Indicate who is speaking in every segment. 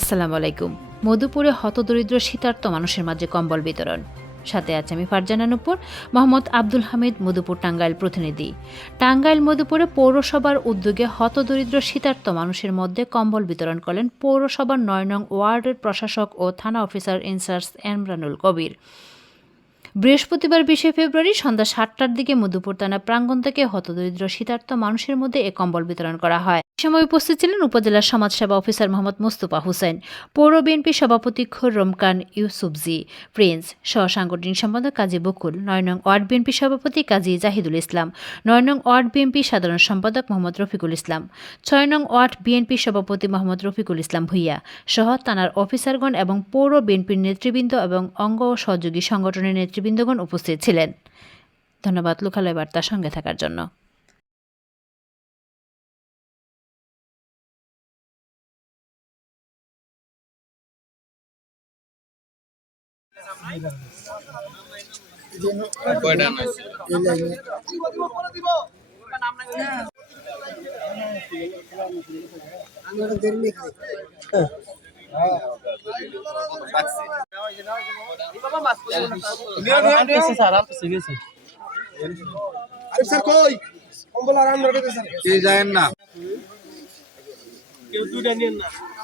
Speaker 1: আসসালামু আলাইকুম। মধুপুরে হতদরিদ্র শীতার্ত মানুষের মাঝে কম্বল বিতরণ। সাথে আছে আমি ফারজানা নুপুর, মোহাম্মদ আব্দুল হামিদ, মধুপুর টাঙ্গাইল প্রতিনিধি। টাঙ্গাইল মধুপুরে পৌরসভার উদ্যোগে হতদরিদ্র শীতার্ত মানুষের মধ্যে কম্বল বিতরণ করলেন পৌরসভার নয় নং ওয়ার্ডের প্রশাসক ও থানা অফিসার ইনচার্জ এমরানুল কবির। বৃহস্পতিবার বিশে ফেব্রুয়ারি সন্ধ্যা সাতটার দিকে মধুপুর থানা প্রাঙ্গণ থেকে হতদরিদ্র শীতার্ত মানুষের মধ্যে এ কম্বল বিতরণ করা হয়। সময় উপস্থিত ছিলেন উপজেলা সমাজসেবা অফিসার মোহাম্মদ মুস্তফা হুসেন, পৌর বিএনপি সভাপতি খুররম খান ইউসুফজি, প্রিন্স সহ সাংগঠনিক সম্পাদক কাজী বকুল, নয় নং ওয়ার্ড বিএনপি সভাপতি কাজী জাহিদুল ইসলাম, নয় নং ওয়ার্ড বিএনপি সাধারণ সম্পাদক মোহাম্মদ রফিকুল ইসলাম, ছয় নং ওয়ার্ড বিএনপি সভাপতি মোহাম্মদ রফিকুল ইসলাম ভুইয়া সহ থানার অফিসারগণ এবং পৌর বিএনপির নেতৃবৃন্দ এবং অঙ্গ ও সহযোগী সংগঠনের নেতৃবৃন্দগণ উপস্থিত ছিলেন। ধন্যবাদ, লোকালয় বার্তার সঙ্গে থাকার জন্য।
Speaker 2: কেউ দুটা নিয়েন না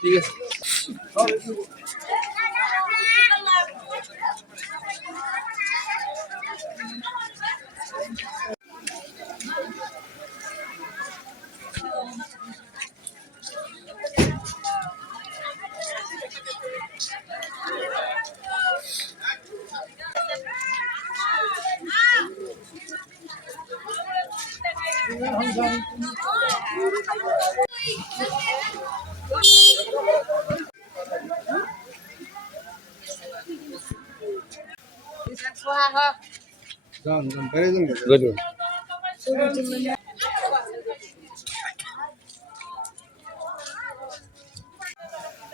Speaker 3: ঠিক আছে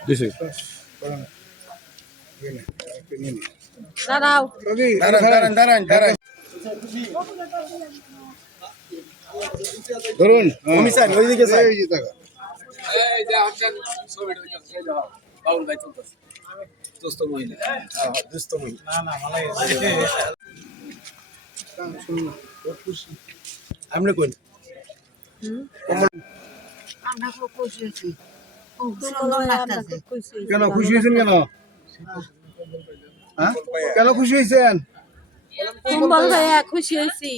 Speaker 3: দিছি
Speaker 2: দাঁড়ান দাঁড়ান দাঁড়ান দাঁড়ান।
Speaker 3: ধরুন
Speaker 2: কমিশন ওইদিকে স্যার।
Speaker 3: এই যে টাকা
Speaker 4: এই যে হইতাছে এই যে বাউল ভাই চলতেছে। দোস্ত মহিলা।
Speaker 2: দুস্থ মুই আপনি কোন
Speaker 5: আমরা খুব খুশি হয়েছি খুব সুন্দর লাগতেছে।
Speaker 3: কেন খুশি হয়েছেন কেন? হ্যাঁ? কেন খুশি হয়েছেন?
Speaker 5: খুশি হয়েছি।